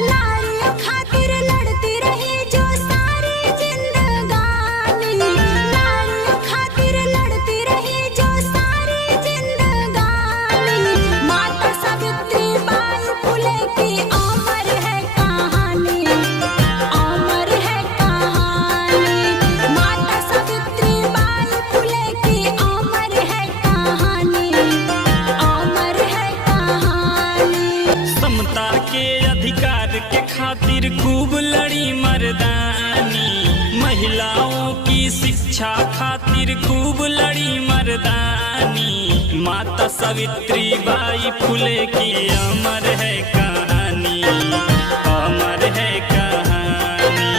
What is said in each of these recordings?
नारियों खातिर लड़ती रही जो सारी जिंदगानी, नारियों खातिर लड़ती रही जो सारी जिंदगानी। माता सावित्री बाई फुले की अमर है कहानी, अमर है कहानी। माता सावित्री बाई फुले की अमर है कहानी, अमर है कहानी। समता के अधिकार के खातिर खूब लड़ी मर्दानी, महिलाओं की शिक्षा खातिर खूब लड़ी मर्दानी। माता सावित्री बाई फुले की अमर है कहानी, अमर है कहानी।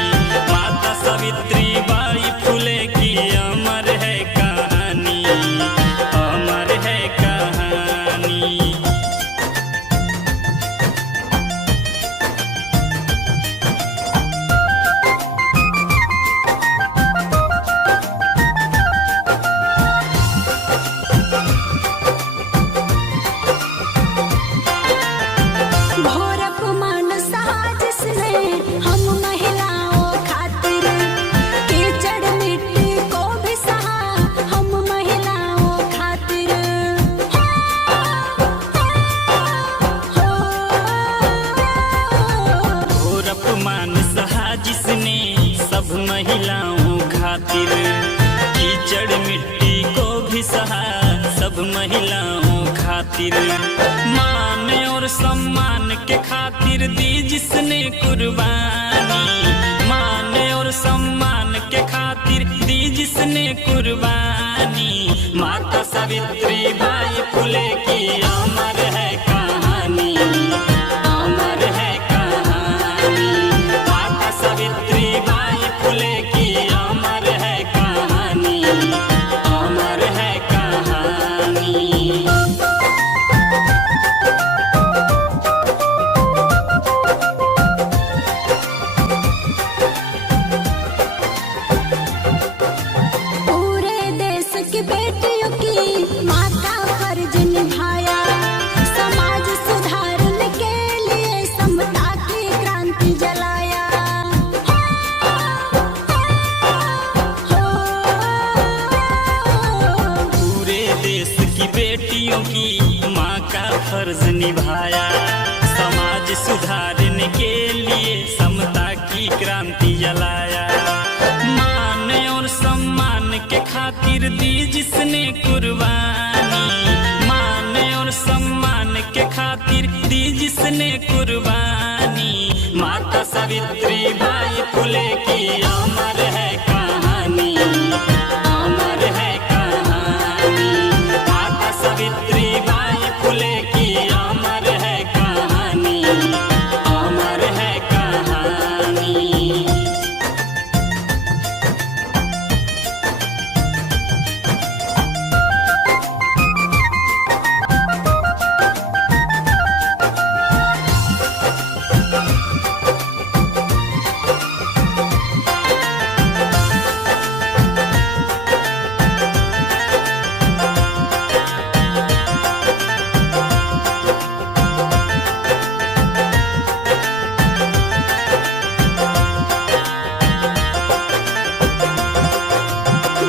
माता सावित्री बाई फुले की अमर है कहानी, अमर है कहानी। घोर अपमान सहा जिसने हम महिलाओं खातिर, कीचड़ मिट्टी को भी सहा हम महिलाओं खातिर। घोर अपमान सहा जिसने सब महिलाओं खातिर, कीचड़ मिट्टी को भी सहा सब महिलाओं खातिर। मान और सम्मान के खातिर दी जिसने कुर्बानी, मान और सम्मान के खातिर दी जिसने कुर्बानी। माता सावित्री बाई फुले की अमर है कहानी, अमर है कहानी। माता सावित्री बाई फुले की अमर है कहानी, अमर है कहानी। पूरे देश की बेटियों की माता फर्ज निभाया, समाज सुधारने के लिए समता की क्रांति जलाया। पूरे देश की बेटियों की माँ का फर्ज निभाया, समाज सुधारने के लिए समता की क्रांति जलाया। मान और सम्मान के खातिर दी जिसने कुर्बानी, मान और सम्मान के खातिर दी जिसने कुर्बानी। माता सावित्री बाई फुले की अमर है कहानी, अमर है कहानी। माता सावित्री बाई फुले की अमर है कहानी, अमर है कहानी।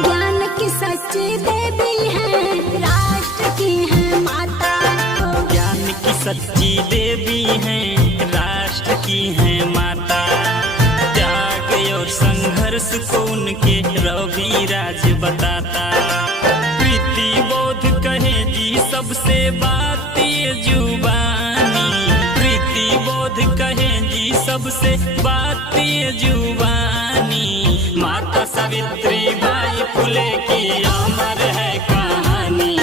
ज्ञान की सच्ची देवी है, राष्ट्र की है माता। ज्ञान की सच्ची देवी हैं, राष्ट्र की हैं माता। त्याग और संघर्ष को उनके रवि राज बताता। प्रीति बोध कहे जी सबसे बात ये जुबानी, प्रीति बोध कहे जी सबसे बात ये जुबानी। माता सावित्री बाई फुले की अमर है कहानी,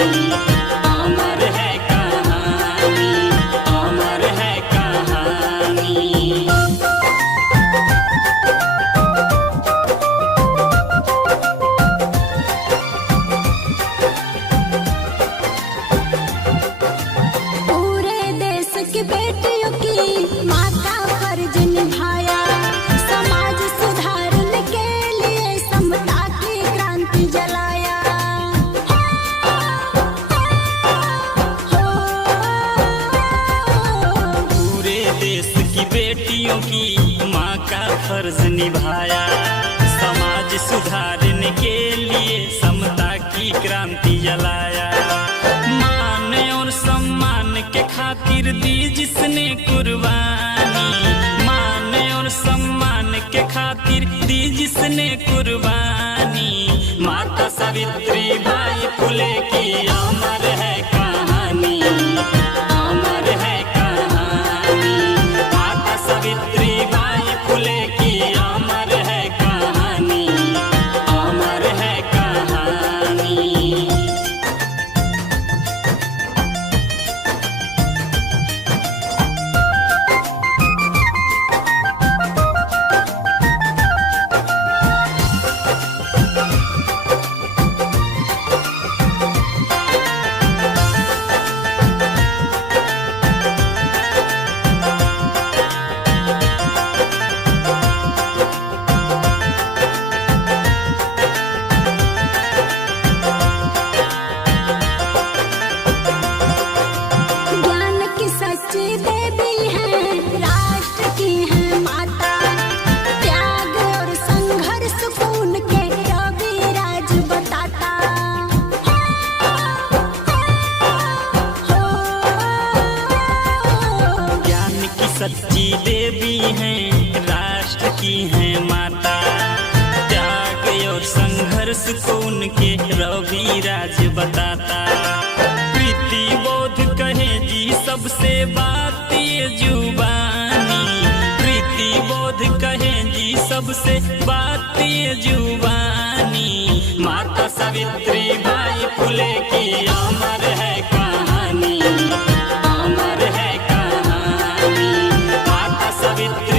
अमर है कहानी, अमर है कहानी। पूरे देश की बेटियों की माता फर्ज निभाया, समाज सुधारने के लिए समता की क्रांति जलाया। बेटियों की माँ का फर्ज निभाया। समाज सुधारने के लिए समता की क्रांति जलाया। मान और सम्मान के खातिर दी जिसने कुर्बानी, मान और सम्मान के खातिर दी जिसने कुर्बानी। माता सावित्री बाई फुले की अमर है कहानी, अमर है कहानी। माता सावित्री बाई फुले की अमर है कहानी, अमर है कहानी। ज्ञान की सच्ची देवी है, राष्ट्र की है माता। त्याग और संघर्ष को उनके रवि राज बताता। हो ज्ञान की सच्ची देवी हैं, राष्ट्र की हैं माता। त्याग और संघर्ष को उनके रवि राज बताता। प्रीति बोध कहे जी सबसे बात ये जुबानी, प्रीति बोध कहे जी सबसे बात ये जुबानी। माता सावित्री बाई फुले की अमर है कहानी, अमर है कहानी। माता सावित्री